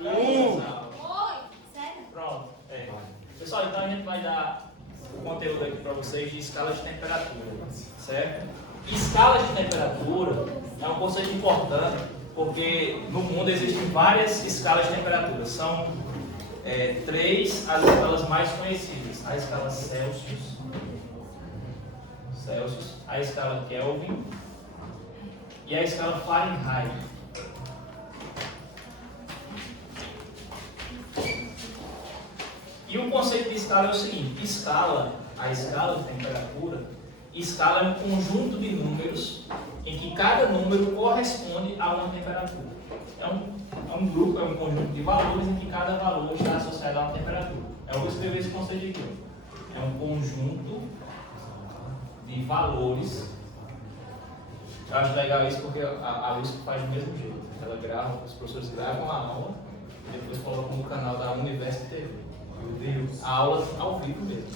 Oi, sério? Pronto. Pessoal, então a gente vai dar o conteúdo aqui para vocês de escala de temperatura, certo? Escala de temperatura é um conceito importante porque no mundo existem várias escalas de temperatura. São três as escalas mais conhecidas: a escala Celsius, a escala Kelvin e a escala Fahrenheit. E o conceito de escala é o seguinte: a escala de temperatura, escala é um conjunto de números em que cada número corresponde a uma temperatura. É um grupo, é um conjunto de valores em que cada valor está associado a uma temperatura. Eu vou escrever esse conceito aqui. É um conjunto de valores. Eu acho legal isso porque a USP faz do mesmo jeito. Ela grava, os professores gravam a aula e depois colocam no canal da Universo TV. Meu Deus. A aula ao vivo mesmo.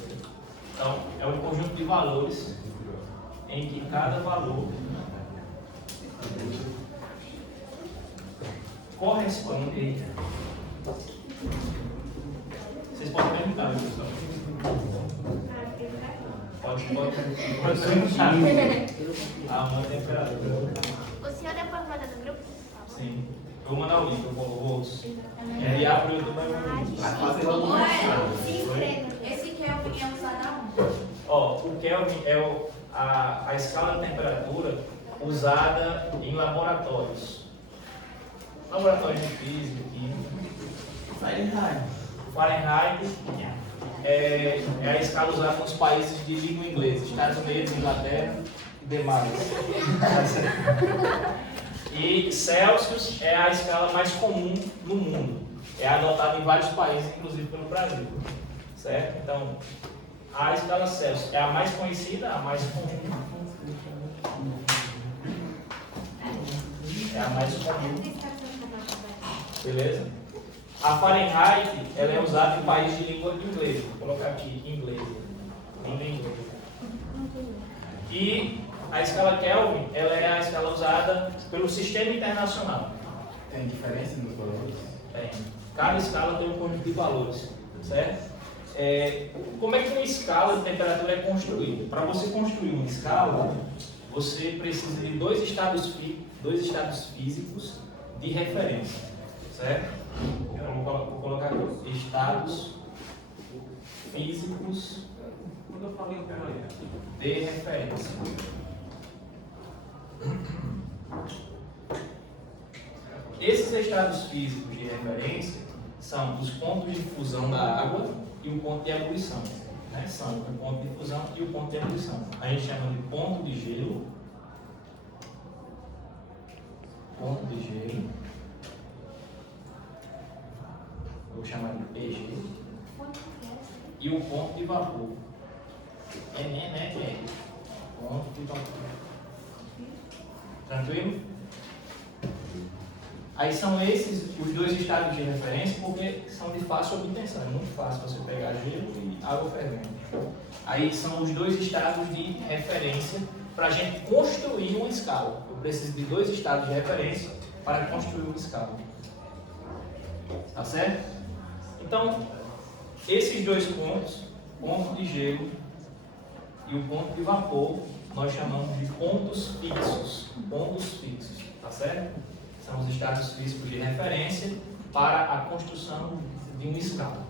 Então, é um conjunto de valores em que cada valor corresponde. Vocês podem perguntar, meu pessoal. Pode perguntar. A uma temperatura. O senhor é formado no grupo? Sim. Eu vou mandar o link, eu vou enviar para o YouTube. Vai fazer o Se inscreva. Esse Kelvin é usado aonde? Ó, o Kelvin é a escala de temperatura usada em laboratórios. Laboratórios de física, química. Fahrenheit é a escala usada nos países de língua inglesa, Estados Unidos, Inglaterra e demais. E Celsius é a escala mais comum no mundo. É adotada em vários países, inclusive pelo Brasil. Certo? Então, a escala Celsius é a mais conhecida, a mais comum. É a mais comum. Beleza? A Fahrenheit, ela é usada em países de língua inglesa. Vou colocar aqui, inglesa. Língua inglesa. E a escala Kelvin, ela é a escala usada pelo sistema internacional. Tem diferença nos valores? Tem. Cada escala tem um conjunto de valores, certo? Como é que uma escala de temperatura é construída? Para você construir uma escala, você precisa de dois estados físicos de referência, certo? Vou colocar aqui, estados físicos de referência. Esses estados físicos de referência são os pontos de fusão da água e o ponto de ebulição. Né? São o ponto de fusão e o ponto de ebulição. A gente chama de ponto de gelo, vou chamar de PG, e o ponto de vapor. Ponto de vapor. Tranquilo? Aí são esses os dois estados de referência porque são de fácil obtenção. É muito fácil você pegar gelo e água fervente. Aí são os dois estados de referência para a gente construir uma escala. Eu preciso de dois estados de referência para construir uma escala. Tá certo? Então, esses dois pontos, ponto de gelo e o ponto de vapor, nós chamamos de pontos fixos. Pontos fixos, tá certo? São os estados físicos de referência para a construção de uma escala.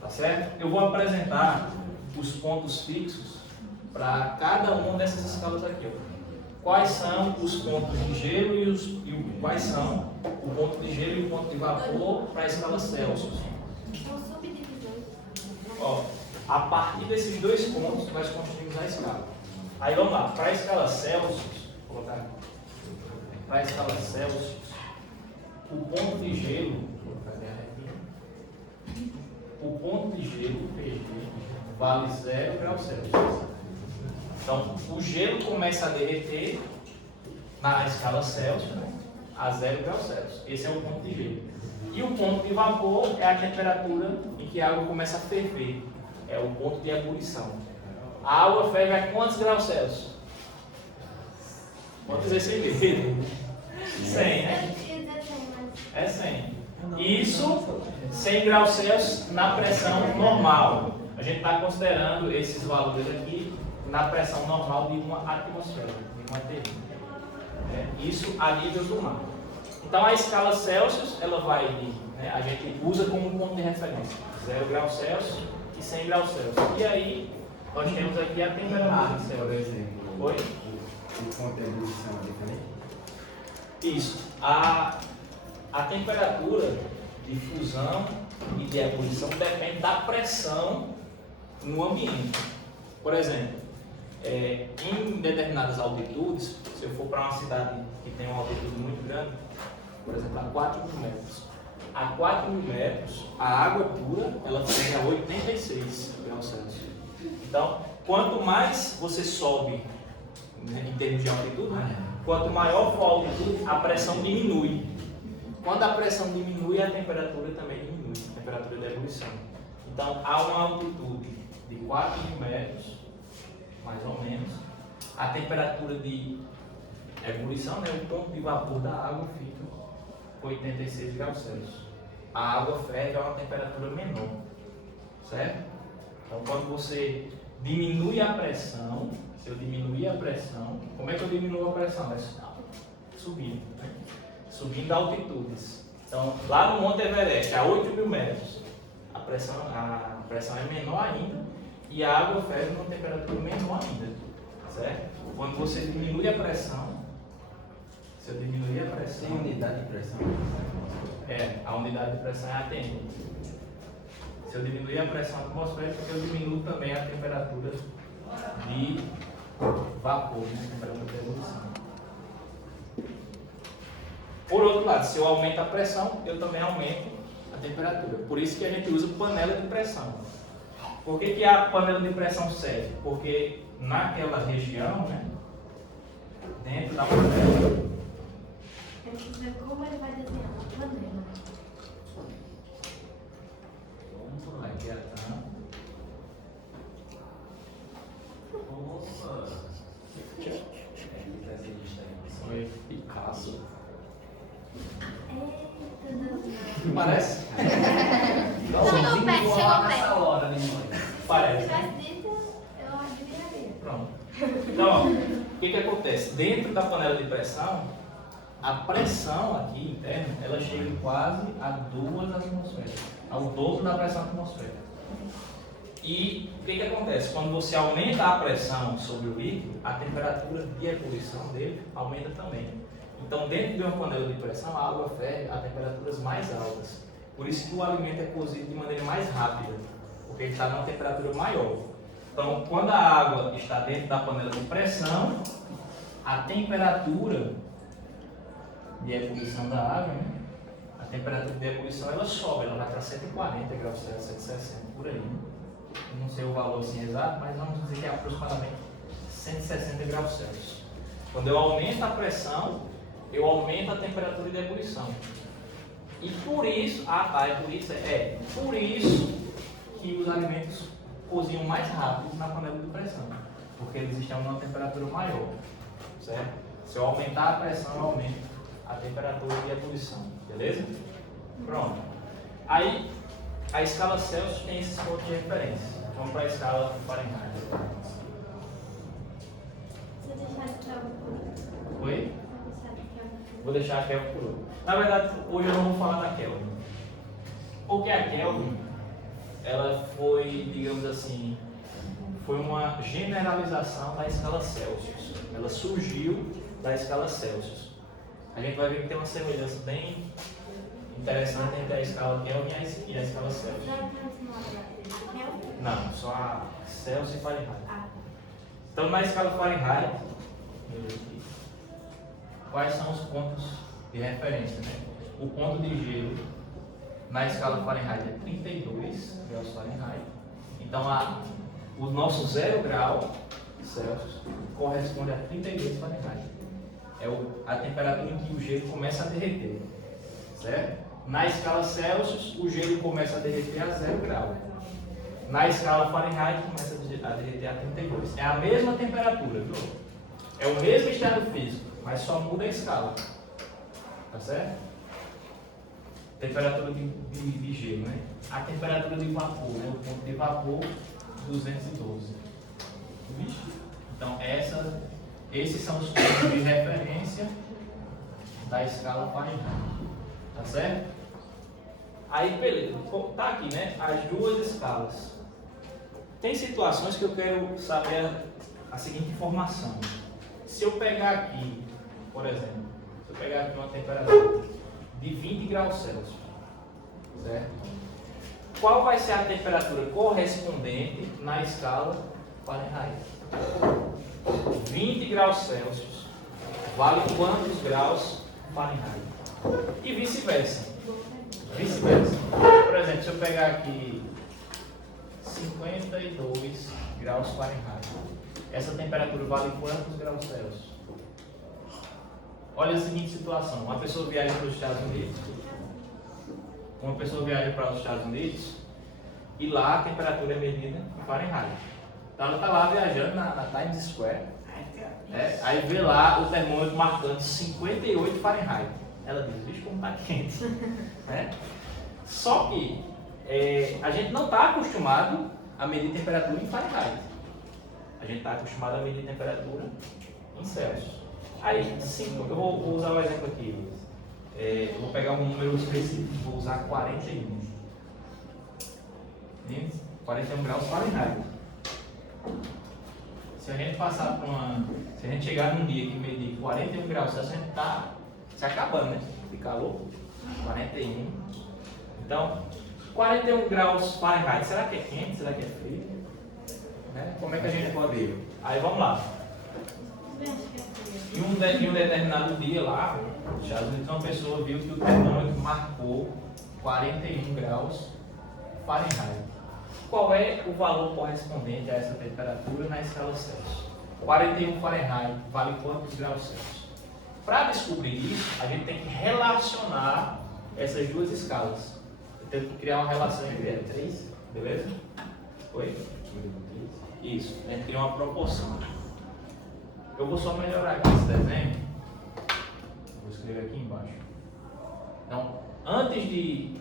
Tá certo? Eu vou apresentar os pontos fixos para cada uma dessas escalas aqui. Ó. Quais são os pontos de gelo quais são o ponto de gelo e o ponto de vapor para a escala Celsius? Ó, a partir desses dois pontos nós construímos a escala. Aí vamos lá, para a escala Celsius, vou colocar aqui. Para a escala Celsius, o ponto de gelo, PG, vale 0 graus Celsius. Então, o gelo começa a derreter na escala Celsius, né, a 0 graus Celsius. Esse é o ponto de gelo. E o ponto de vapor é a temperatura em que a água começa a ferver. É o ponto de ebulição. A água ferve a quantos graus Celsius? Pode dizer sem medo. 100, né? É 100. Isso 100 graus Celsius na pressão normal. A gente está considerando esses valores aqui na pressão normal de uma atmosfera, de uma TI. Isso a nível do mar. Então a escala Celsius, ela vai, a gente usa como ponto de referência, 0 graus Celsius e 100 graus Celsius. E aí, nós temos aqui a temperatura Celsius. Por exemplo, Oi? o ponto de ebulição é diferente? Isso. A temperatura de fusão e de ebulição depende da pressão no ambiente. Por exemplo, em determinadas altitudes, se eu for para uma cidade que tem uma altitude muito grande, por exemplo, a 4.000 metros. A 4.000 metros, a água pura, ela chega a 86 graus Celsius. Então, quanto mais você sobe, em termos de altitude, quanto maior for a altitude, a pressão diminui. Quando a pressão diminui, a temperatura também diminui, a temperatura da ebulição. Então, há uma altitude de 4.000 metros, mais ou menos, a temperatura de ebulição, o ponto de vapor da água fica 86 graus Celsius. A água ferve a uma temperatura menor, certo? Então, quando você diminui a pressão, se eu diminuir a pressão, como é que eu diminuo a pressão? Subindo, subindo altitudes. Então, lá no Monte Everest, a 8.000 metros, a pressão é menor ainda e a água ferve numa temperatura menor ainda, certo? Quando você diminui a pressão, se eu diminuir a pressão... Tem unidade de pressão? A unidade de pressão é a ATM. Se eu diminuir a pressão atmosférica, eu diminuo também a temperatura de vapor, a temperatura de ebulição. Por outro lado, se eu aumento a pressão, eu também aumento a temperatura. Por isso que a gente usa panela de pressão. Por que a panela de pressão serve? Porque naquela região, dentro da panela... Eu quis ver como ele vai desenhar uma panela. Aqui é a tampa. Foi Picasso. Eita, Deus. Parece? Chegou perto, chegou perto. hora, né, Se Parece. tivesse dito, eu admiraria. Pronto. Então, ó, o que acontece? Dentro da panela de pressão, a pressão aqui interna, ela chega quase a 2 atmosferas, ao dobro da pressão atmosférica. E o que acontece? Quando você aumenta a pressão sobre o líquido, a temperatura de ebulição dele aumenta também. Então, dentro de uma panela de pressão, a água ferve a temperaturas mais altas. Por isso que o alimento é cozido de maneira mais rápida, porque ele está numa temperatura maior. Então, quando a água está dentro da panela de pressão, a temperatura de ebulição da água, a temperatura de ebulição ela sobe, ela vai para 140 graus Celsius, 160, por aí. Não sei o valor assim exato, mas vamos dizer que é aproximadamente 160 graus Celsius. Quando eu aumento a pressão, eu aumento a temperatura de ebulição. E por isso, por isso que os alimentos cozinham mais rápido na panela de pressão, porque eles estão numa temperatura maior, certo? Se eu aumentar a pressão, eu aumento a temperatura de ebulição, beleza? Pronto. Aí, a escala Celsius tem esses pontos de referência. Vamos para a escala Fahrenheit. Você deixar de travar por Oi? Vou Vou deixar a Kelvin por outro. Na verdade, hoje eu não vou falar da Kelvin. Porque a Kelvin, ela foi, digamos assim, foi uma generalização da escala Celsius. Ela surgiu da escala Celsius. A gente vai ver que tem uma semelhança bem interessante entre a escala Kelvin e a escala Celsius. Não, só a Celsius e Fahrenheit. Então, na escala Fahrenheit, quais são os pontos de referência? O ponto de gelo na escala Fahrenheit é 32 graus Fahrenheit. Então, o nosso 0 grau Celsius corresponde a 32 Fahrenheit. É a temperatura em que o gelo começa a derreter, certo? Na escala Celsius, o gelo começa a derreter a 0 grau. Na escala Fahrenheit, começa a derreter a 32. É a mesma temperatura, viu? É o mesmo estado físico, mas só muda a escala. Tá certo? temperatura de gelo, né? A temperatura de vapor, né? O ponto de vapor, 212. Vixe. Então, esses são os pontos de referência da escala Fahrenheit. Tá certo? Aí, beleza. Tá aqui, né? As duas escalas. Tem situações que eu quero saber a seguinte informação. Se eu pegar aqui, por exemplo, se eu pegar aqui uma temperatura de 20 graus Celsius, certo? Qual vai ser a temperatura correspondente na escala Fahrenheit? 20 graus Celsius vale quantos graus Fahrenheit? E vice-versa. Vice-versa. Por exemplo, se eu pegar aqui 52 graus Fahrenheit, essa temperatura vale quantos graus Celsius? Olha a seguinte situação: uma pessoa viaja para os Estados Unidos, e lá a temperatura é medida em Fahrenheit. Então ela está lá viajando na Times Square, aí vê lá o termômetro marcando 58 Fahrenheit. Ela diz: vixe, como está quente. Só que a gente não está acostumado a medir temperatura em Fahrenheit. A gente está acostumado a medir temperatura em Celsius. Aí, eu vou usar um exemplo aqui. Eu vou pegar um número específico, vou usar 41. 41 graus Fahrenheit. Se a gente passar por se a gente chegar num dia que medir 41 graus Celsius, a gente está se acabando, né? De calor. 41. Então, 41 graus Fahrenheit, será que é quente? Será que é frio? Né? Como é que a gente pode ir? Aí vamos lá. Em um determinado dia lá, nos Estados Unidos, uma pessoa viu que o termômetro marcou 41 graus Fahrenheit. Qual é o valor correspondente a essa temperatura na escala Celsius? 41 Fahrenheit vale quantos graus Celsius? Para descobrir isso, a gente tem que relacionar essas duas escalas. Eu tenho que criar uma relação entre elas. 3, beleza? Oi? Isso, a gente cria uma proporção. Eu vou só melhorar aqui esse desenho. Vou escrever aqui embaixo. Então, antes de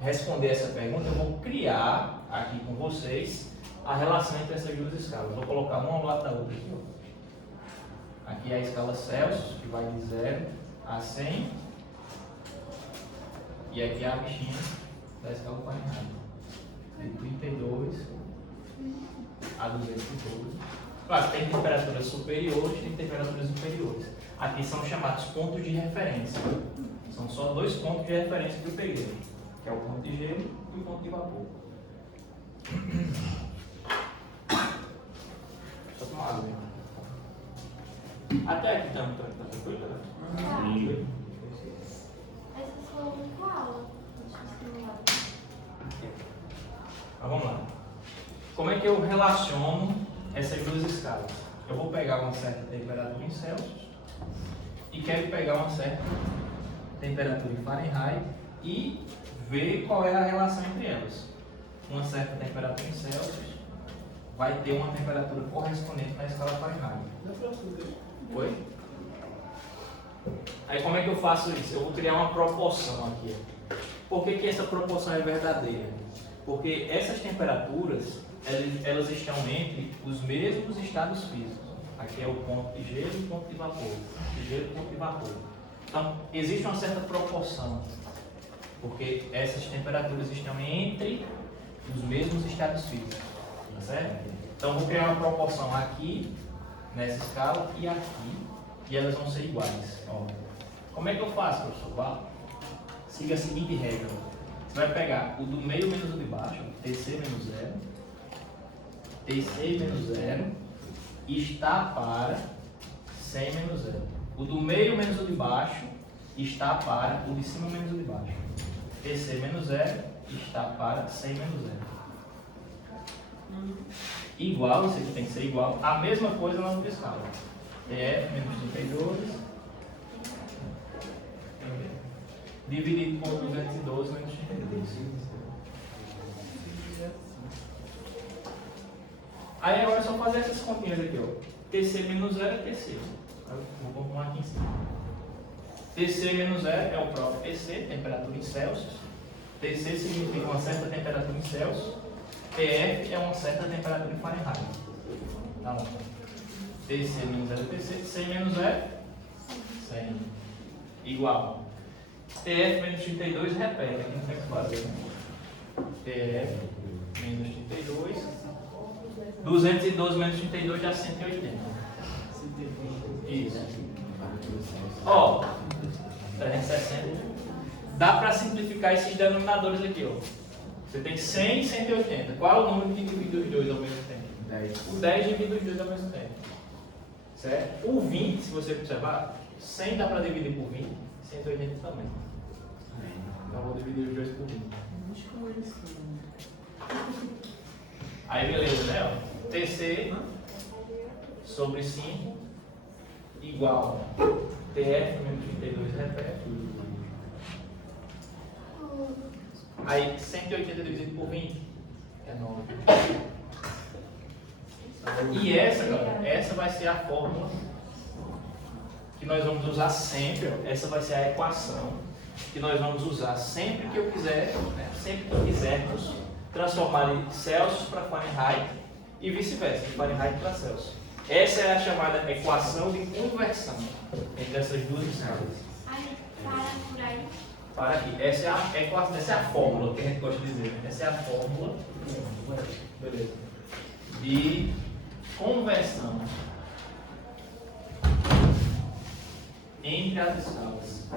responder essa pergunta, eu vou criar aqui com vocês a relação entre essas duas escalas. Vou colocar uma ao lado da outra aqui. Aqui é a escala Celsius, que vai de 0 a 100. E aqui é a bichinha da escala Fahrenheit. De 32 a 212. Claro, tem temperaturas superiores, tem temperaturas inferiores. Aqui são chamados pontos de referência. São só dois pontos de referência que eu peguei, que é o ponto de gelo e o ponto de vapor. Só tomar água mesmo. Até aqui está tranquilo, né? Essa foi a única aula. Mas vamos lá. Como é que eu relaciono essas duas escalas? Eu vou pegar uma certa temperatura em Celsius e quero pegar uma certa temperatura em Fahrenheit e ver qual é a relação entre elas. Uma certa temperatura em Celsius vai ter uma temperatura correspondente na escala Fahrenheit. Oi? Aí como é que eu faço isso? Eu vou criar uma proporção aqui. Por que essa proporção é verdadeira? Porque essas temperaturas elas estão entre os mesmos estados físicos. Aqui é o ponto de gelo e o ponto de vapor. De gelo e ponto de vapor. Então, existe uma certa proporção, porque essas temperaturas estão entre os mesmos estados físicos. Tá certo? Então, vou criar uma proporção aqui, nessa escala, e aqui, e elas vão ser iguais. Ó. Como é que eu faço, professor? Siga a seguinte regra. Você vai pegar o do meio menos o de baixo, TC menos 0, TC menos 0, está para 100 menos 0. O do meio menos o de baixo está para o de cima menos o de baixo. TC menos 0 está para 100 menos 0. Igual, isso aqui tem que ser igual. A mesma coisa na outra escala. TF menos 32 dividido por 212 menos 32. Aí agora é só fazer essas continhas aqui, ó. TC menos 0 é TC. Eu vou arrumar aqui em cima. TC menos E é o próprio TC, temperatura em Celsius. TC significa uma certa temperatura em Celsius. TF é uma certa temperatura em Fahrenheit. Então, TC menos E é TC, 100 menos E, 100. Igual. TF menos 32, repete, aqui não tem o que fazer. Né? TF menos 32. 212 menos 32 dá 180. Isso. Ó, 360. Dá para simplificar esses denominadores aqui, ó. Você tem 100 e 180. Qual é o número que divide os dois ao mesmo tempo? 10. O 10 divide os dois ao mesmo tempo. Certo? O 20, se você observar, 100 dá para dividir por 20, 180 também. Então vou dividir os dois por 20. Aí beleza, né? Ó. TC sobre 5 igual TF menos 32, repete. Aí 180 dividido por 20 é 9. E essa, galera, essa vai ser a fórmula que nós vamos usar sempre. Ó. Essa vai ser a equação que nós vamos usar sempre que eu quiser, né? Sempre que quisermos transformar de Celsius para Fahrenheit e vice-versa, de Fahrenheit para Celsius. Essa é a chamada equação de conversão entre essas duas escalas. Aí, para por aí. Para aqui. Essa é a equação, essa é a fórmula que a gente gosta de dizer. Né? Essa é a fórmula. Beleza. De conversão entre as escalas.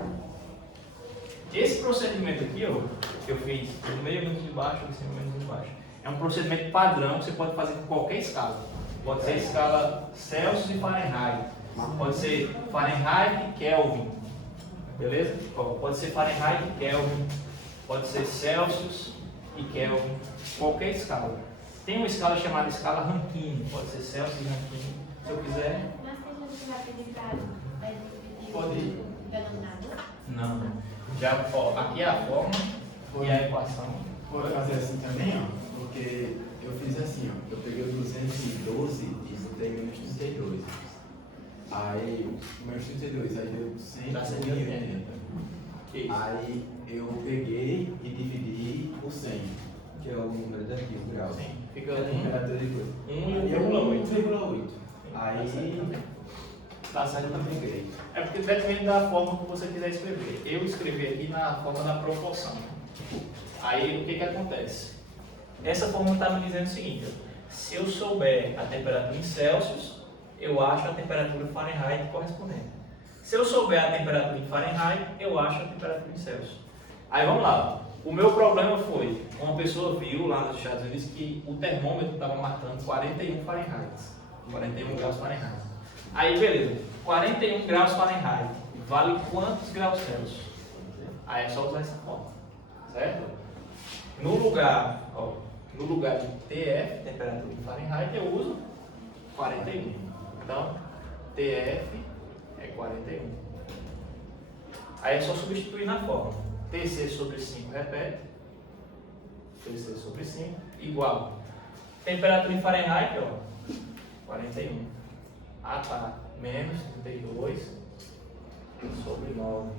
Esse procedimento aqui, ó, que eu fiz do meio menos de baixo, de cima menos de baixo, é um procedimento padrão que você pode fazer com qualquer escala. Pode ser escala Celsius e Fahrenheit. Pode ser Fahrenheit e Kelvin. Beleza? Pode ser Fahrenheit e Kelvin. Pode ser Celsius e Kelvin. Qualquer escala. Tem uma escala chamada escala Rankine. Pode ser Celsius e Rankine. Se eu quiser. Mas se a gente vai pedir para dividir Pode ir. denominador? Não. Já, ó, aqui é a forma e a equação. Vou fazer assim também, ó. Porque eu fiz assim, ó. Eu peguei o 212 e botei menos 32. Aí, menos 32, aí deu 180. Isso. Aí eu peguei e dividi por 100, que é o número daqui, o grau. Sim. Fica A temperatura de coisa. 1,8. 1,8. Aí, Tá certo eu também. peguei. É porque depende da forma que você quiser escrever. Eu escrevi aqui na forma da proporção. Aí o que acontece? Essa fórmula está me dizendo o seguinte: se eu souber a temperatura em Celsius, eu acho a temperatura Fahrenheit correspondente. Se eu souber a temperatura em Fahrenheit, eu acho a temperatura em Celsius. Aí vamos lá. O meu problema foi, uma pessoa viu lá nos Estados Unidos que o termômetro estava marcando 41 Fahrenheit. 41 graus Fahrenheit. Aí beleza, 41 graus Fahrenheit vale quantos graus Celsius? Aí é só usar essa fórmula, certo? No lugar de TF, temperatura em Fahrenheit, eu uso 41. Então, TF é 41. Aí é só substituir na fórmula. TC sobre 5, repete. TC sobre 5, igual. Temperatura em Fahrenheit, ó, 41. Ah, tá. Menos 32 sobre 9.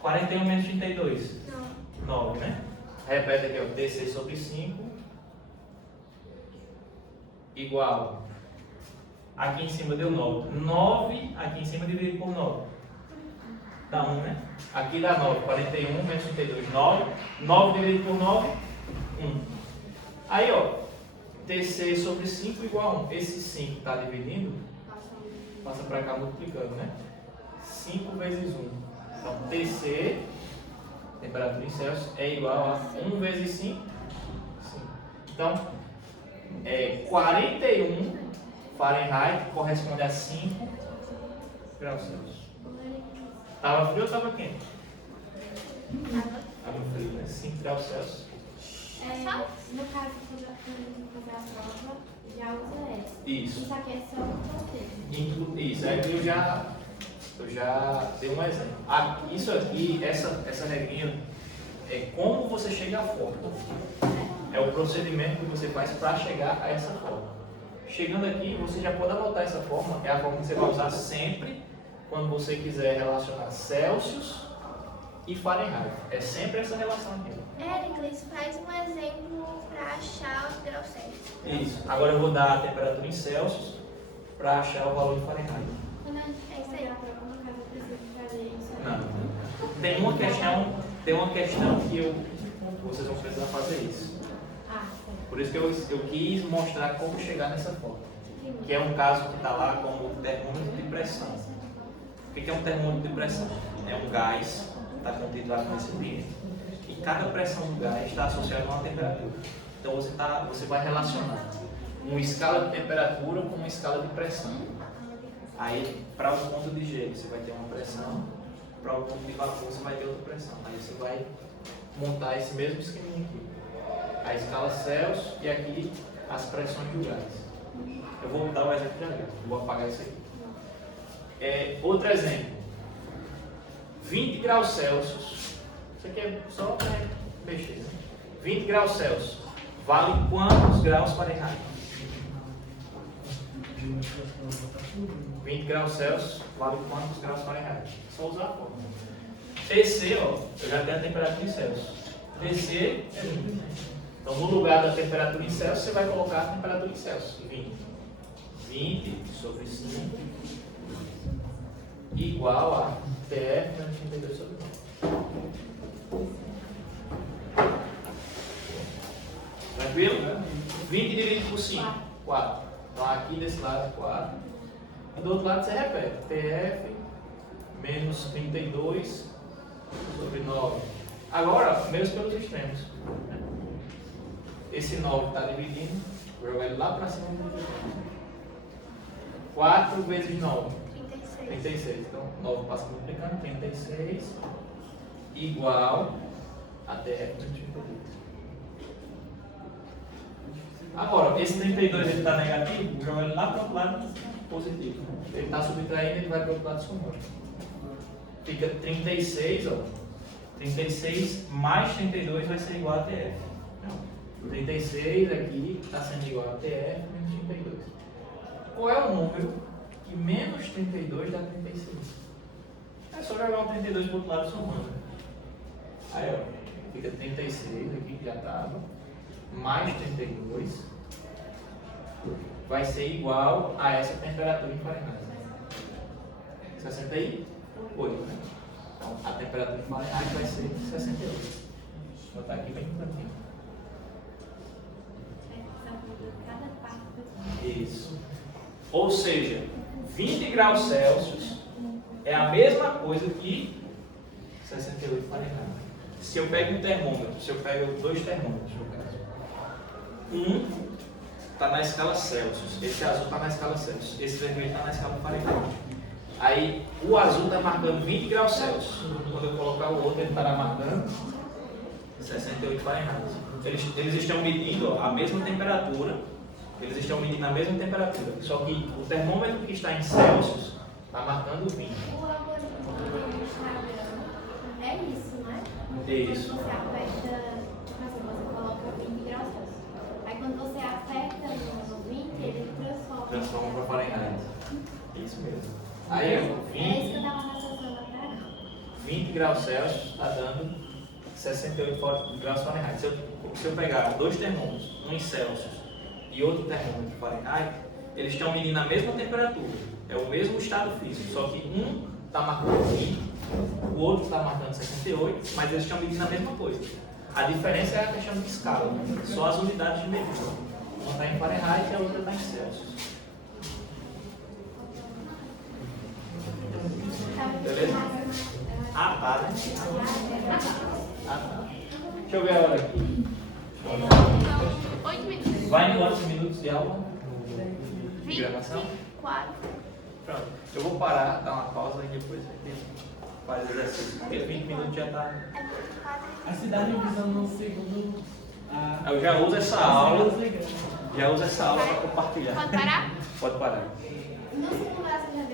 41 menos 32? 9, né? Repete aqui, ó. TC sobre 5 igual. Aqui em cima deu 9. 9 aqui em cima dividido por 9. Dá 1, né? Aqui dá 9. 41 menos 32. 9. 9 dividido por 9, 1. Aí, ó. TC sobre 5 igual a 1. Esse 5 está dividindo, passa para cá multiplicando, né? 5 vezes 1. Então, TC, temperatura em Celsius, é igual a 1 vezes 5, 5. Então, 41 Fahrenheit corresponde a 5 graus Celsius. Estava frio ou estava quente? Estava frio, né? 5 graus Celsius. No caso, quando a gente fazer a prova, já usa essa. Isso. Isso aqui é só um conceito. Isso, aí eu já dei um exemplo. Isso aqui, essa regrinha, é como você chega à fórmula. É o procedimento que você faz para chegar a essa fórmula. Chegando aqui, você já pode anotar essa fórmula, é a fórmula que você vai usar sempre quando você quiser relacionar Celsius e Fahrenheit. É sempre essa relação aqui. Éricles, faz um exemplo para achar os graus Celsius. Isso. Agora eu vou dar a temperatura em Celsius para achar o valor de Fahrenheit. Quando a gente quer estudar para alguma casa, eu preciso fazer isso. Não. Tem uma questão que vocês vão precisar fazer isso. Ah, Por isso que eu quis mostrar como chegar nessa forma. Que é um caso que está lá como termômetro de pressão. O que é um termômetro de pressão? É um gás que está contido lá no recipiente. E cada pressão do gás está associada a uma temperatura. Então você vai relacionar uma escala de temperatura com uma escala de pressão. Aí, para o ponto de gelo, você vai ter uma pressão. Para o ponto de vapor, você vai ter outra pressão. Aí você vai montar esse mesmo esqueminha aqui. A escala Celsius e aqui as pressões do gás. Eu vou dar o exemplo de agora. Vou apagar isso aqui. Outro exemplo. 20 graus Celsius. Isso aqui é só para mexer. Né? 20 graus Celsius. Vale quantos graus Fahrenheit? 20 graus Celsius vale quantos graus Fahrenheit? Só usar a fórmula. TC, ó, eu já tenho a temperatura em Celsius. TC é 20. Então, no lugar da temperatura em Celsius, você vai colocar a temperatura em Celsius. 20 sobre 5 igual a TF menos 32 sobre 9. Tranquilo? 20 dividido por 5, 4. Então, aqui desse lado, 4. E do outro lado, você repete. TF menos 32 sobre 9. Agora, mesmo pelos extremos. Esse 9 está dividindo. Vou jogar ele lá para cima. 4 vezes 9. 36. Então, 9 passa multiplicando. 36 igual a TF menos 32. Agora, esse 32 está negativo, vou jogar ele lá para o outro lado positivo. Ele está subtraindo, ele vai para o outro lado somando. Fica 36, ó. 36 mais 32 vai ser igual a TF. Não. 36 aqui está sendo igual a TF menos 32. Qual é o número que menos 32 dá 36? É só jogar um 32 para o outro lado somando. Aí, ó, fica 36 aqui que já estava. Mais 32 vai ser igual a essa temperatura em Fahrenheit. 68, né? Então, a temperatura em Fahrenheit vai ser 68. Vou botar aqui bem no cantinho. Isso. Ou seja, 20 graus Celsius é a mesma coisa que 68 Fahrenheit. Se eu pego um termômetro, se eu pego dois termômetros, no caso, um está na escala Celsius, esse azul está na escala Celsius, esse vermelho está na escala Fahrenheit. Aí o azul está marcando 20 graus Celsius. Quando eu colocar o outro, ele estará marcando 68 Fahrenheit. Eles estão medindo a mesma temperatura. Eles estão medindo a mesma temperatura. Só que o termômetro que está em Celsius está marcando 20. O algoritmo do Instagram é isso, né? Isso. Quando você aperta, tipo assim, você coloca 20 graus Celsius. Aí quando você aperta no 20, ele transforma Para Fahrenheit. Isso mesmo. Aí, É isso que eu 20, estava raciocínando até agora. 20 graus Celsius está dando 68 graus Fahrenheit. Se eu pegar dois termômetros, um em Celsius e outro termômetro Fahrenheit, eles estão medindo a mesma temperatura. É o mesmo estado físico, só que um está marcando 20, o outro está marcando 68, mas eles estão medindo a mesma coisa. A diferença é a questão de escala, né? Só as unidades de medida. Uma está em Fahrenheit e a outra está em Celsius. Beleza? Ah, tá, né? Ah, tá. Deixa eu ver a hora aqui. 8 minutos. Vai em quantos minutos de aula? De gravação? 24. Pronto. Eu vou parar, dar uma pausa e depois faz exercício. Porque 20 minutos já está. A cidade visão no segundo. Eu já uso essa aula. Já uso essa aula para compartilhar. Pode parar? Pode parar. No segundo, você já deu